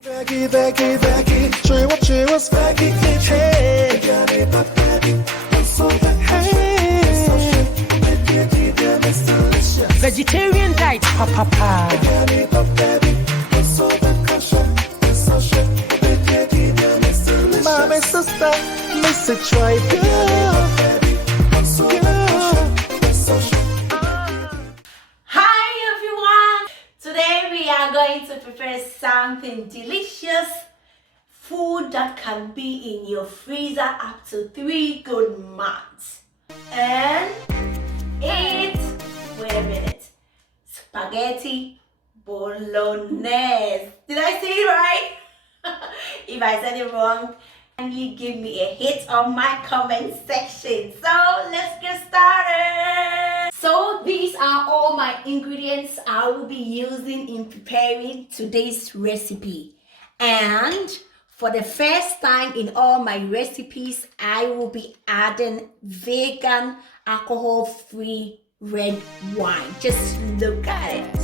Veggie, Veggie, Veggie, Chilli, Veggie, Vegetarian diet, papa. Mommy, sister, miss it, try Hi everyone! Today we are going to prepare something delicious. Food that can be in your freezer up to 3 good months. And it's, wait a minute, spaghetti bolognese. Did I say it right? If I said it wrong, kindly give me a hit on my comment section. So let's get started. So these are all my ingredients I will be using in preparing today's recipe. And for the first time in all my recipes, I will be adding vegan alcohol-free red wine. Just look at it.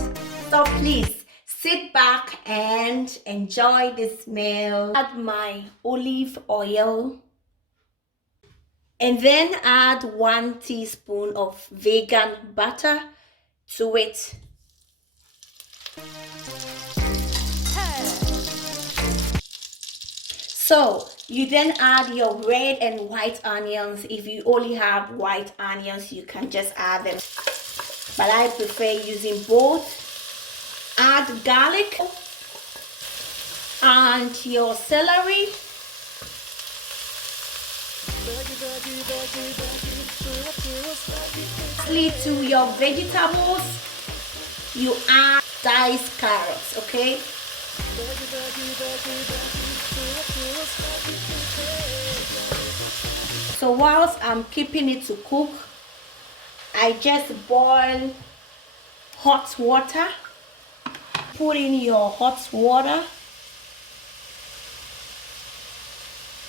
So please sit back and enjoy this meal. Add my olive oil and then add 1 teaspoon of vegan butter to it. So you then add your red and white onions. If you only have white onions, you can just add them, but I prefer using both. Add garlic and your celery. Lastly, to your vegetables, you add diced carrots, okay? So whilst I'm keeping it to cook, I just boil hot water. Put in your hot water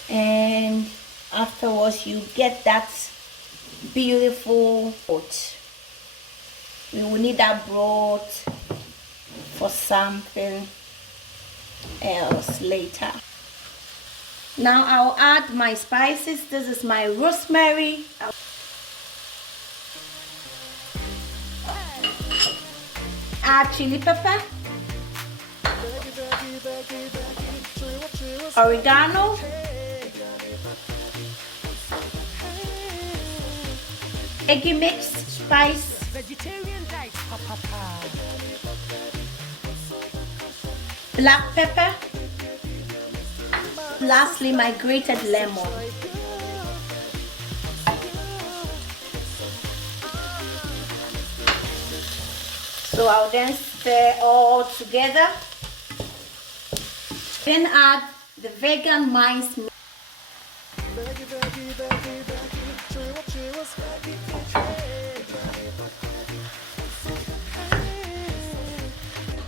and afterwards you get that beautiful broth. We will need that broth for something else later. Now I'll add my spices. This is my rosemary. Add chili pepper, oregano, eggy mix, spice, black pepper, lastly my grated lemon. So I'll then stir all together. Then add the vegan minced meat.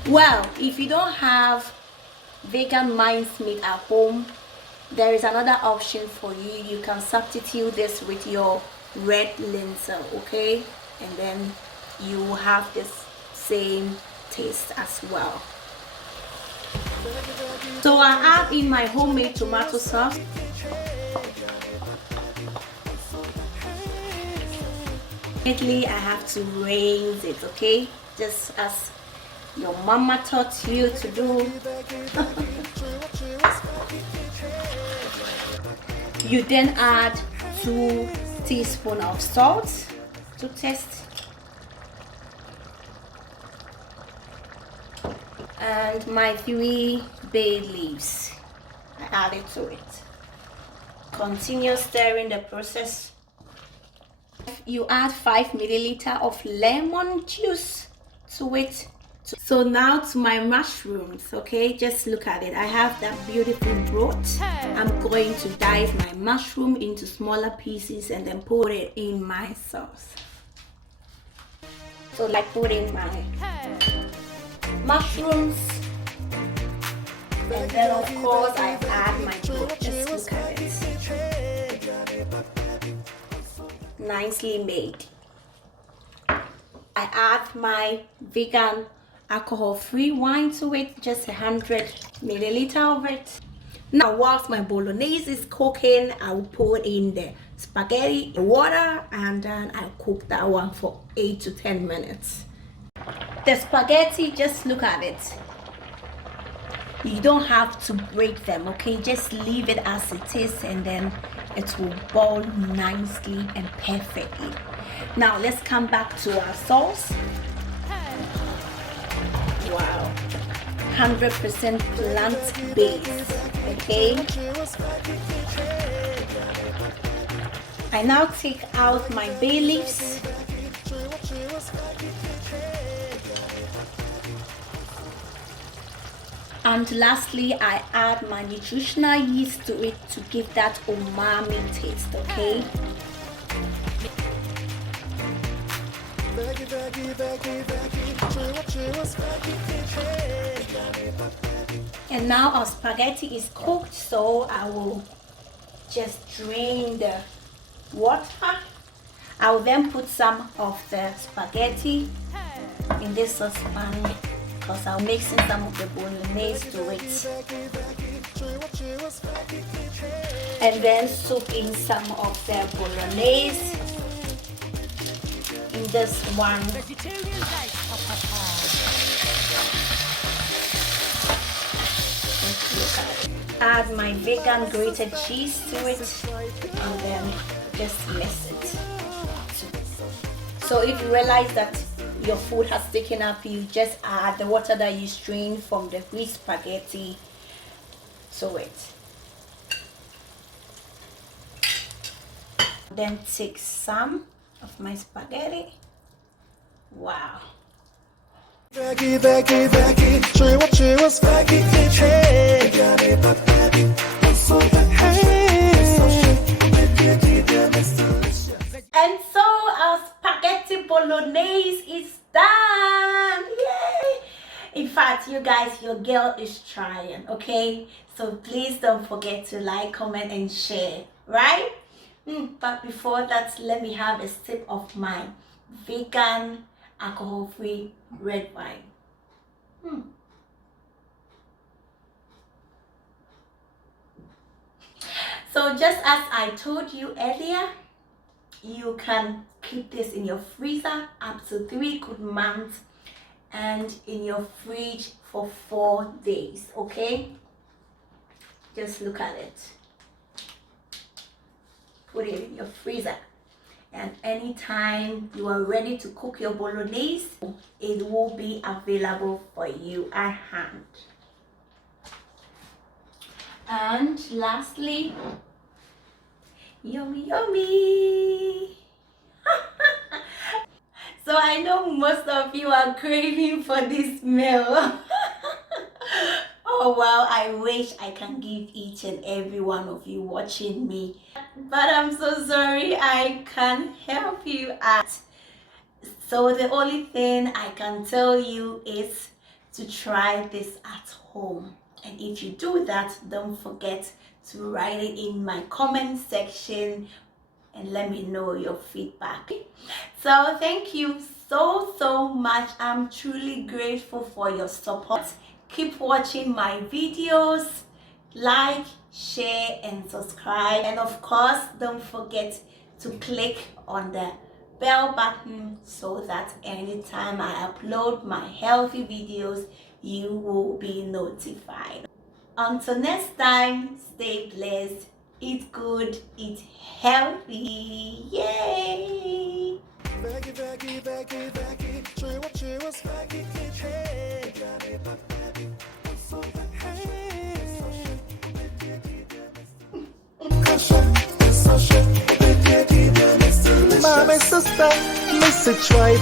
Well, if you don't have vegan minced meat at home, there is another option for you. You can substitute this with your red lentil, okay? And then you will have this same taste as well. So I add in my homemade tomato sauce. Immediately I have to rinse it, okay? Just as your mama taught you to do. You then add 2 teaspoons of salt to taste. And my 3 bay leaves, I add it to it. Continue stirring the process. You add 5 milliliters of lemon juice to it. So now to my mushrooms, okay? Just look at it. I have that beautiful broth. I'm going to dice my mushroom into smaller pieces and then put it in my sauce. So like putting my mushrooms, and then of course I add my broth. Just look at it. Nicely made. I add my vegan alcohol-free wine to it, just 100 milliliter of it. Now whilst my bolognese is cooking, I will put in the spaghetti, the water, and then I'll cook that one for 8 to 10 minutes. The spaghetti, just look at it. You don't have to break them, okay? Just leave it as it is and then it will boil nicely and perfectly. Now let's come back to our sauce. Wow, 100% plant-based, okay? I now take out my bay leaves. And lastly, I add my nutritional yeast to it to give that umami taste, okay? And now our spaghetti is cooked, so I will just drain the water. I will then put some of the spaghetti in this saucepan because I'm mixing some of the bolognese to it. And then soak in some of the bolognese in this one. Add my vegan grated cheese to it and then just mix it. So if you realize that your food has taken up, you just add the water that you strained from the greased spaghetti to it. Then take some of my spaghetti. Wow. Veggie, veggie, veggie, Kyerewaa, spaghetti, hey. And so our spaghetti bolognese is done. Yay! In fact, you guys, your girl is trying, okay? So please don't forget to like, comment, and share, right? But before that, let me have a sip of my vegan alcohol-free red wine. So just as I told you earlier, you can keep this in your freezer up to 3 good months and in your fridge for 4 days, okay? Just look at it. Put it in your freezer, and anytime you are ready to cook your bolognese, it will be available for you at hand. And lastly, yummy yummy. So I know most of you are craving for this meal. Oh wow, I wish I can give each and every one of you watching me, but I'm so sorry I can't help you out. So the only thing I can tell you is to try this at home. And if you do that, don't forget to write it in my comment section and let me know your feedback. So thank you so much. I'm truly grateful for your support. Keep watching my videos, like, share, and subscribe. And of course, don't forget to click on the bell button so that anytime I upload my healthy videos, you will be notified. Until next time, stay blessed, eat good, eat healthy. Yay! Veggie, veggie, veggie, veggie, Kyerewaa, spaghetti, hey. My sister, Mr. Try